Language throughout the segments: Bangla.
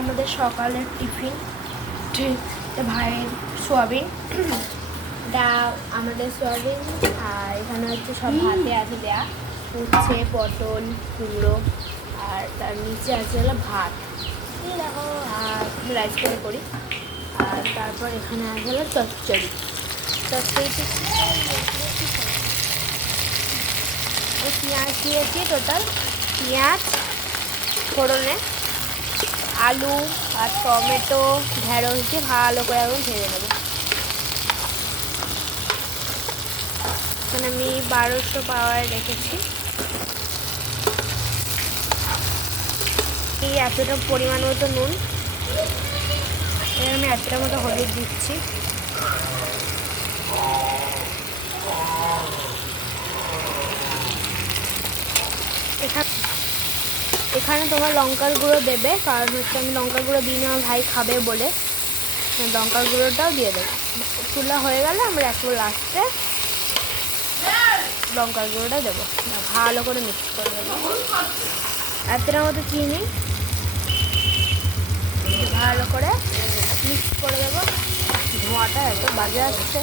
আমাদের সকালের টিফিন, ভাইয়ের সোয়াবিন, এটা আমাদের সোয়াবিন। আর এখানে হচ্ছে সব ভাতে আছে দেয়া, উচ্ছে, পটল, কুমড়ো, আর তার নিচে আছে হলো ভাত, এই দেখো। আর রাইস করি। আর তারপর এখানে আছে হলো চচ্চড়ি। পেঁয়াজ দিয়েছি, টোটাল পেঁয়াজ ফোড়নে, আলু আর টমেটো, ঢেঁড়স দিয়ে ভালো করে এখন ভেজে নেবো। এখানে আমি 1200 পাওয়ার রেখেছি। এই এতটা পরিমাণ মতো নুন, এখানে আমি এতটা মতো হলুদ দিচ্ছি। এখানে তোমার লঙ্কার গুঁড়ো দেবে, কারণ হচ্ছে আমি লঙ্কার গুঁড়ো দিই না, আমার ভাই খাবে বলে লঙ্কার গুঁড়োটাও দিয়ে দেবো। চুলা হয়ে গেলে আমরা একটু লাস্টে লঙ্কার গুঁড়োটা দেবো, ভালো করে মিক্স করে দেবো। এতটার মতো চিনি ভালো করে মিক্স করে দেবো। ধোঁয়াটা এত বাজে আসছে।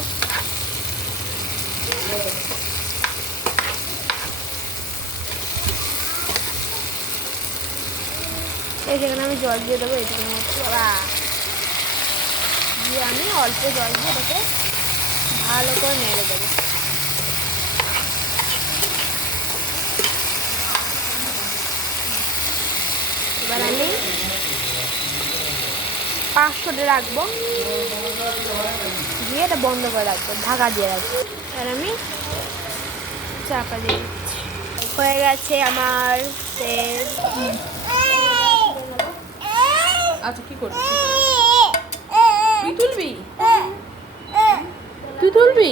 সেখানে আমি জল দিয়ে দেবো এটুকুর মতো, দিয়ে আমি অল্প জল দিয়ে এটাকে ভালো করে নেড়ে দেবো। এবার আমি 500 রাখবো, দিয়ে এটা বন্ধ করে রাখবো, ঢাকা দিয়ে রাখবো। আর আমি চাপা দিয়ে দিচ্ছি। হয়ে গেছে আমার তেল। আচ্ছা, কি করবি? তুই তুলবি? তুই তুলবি?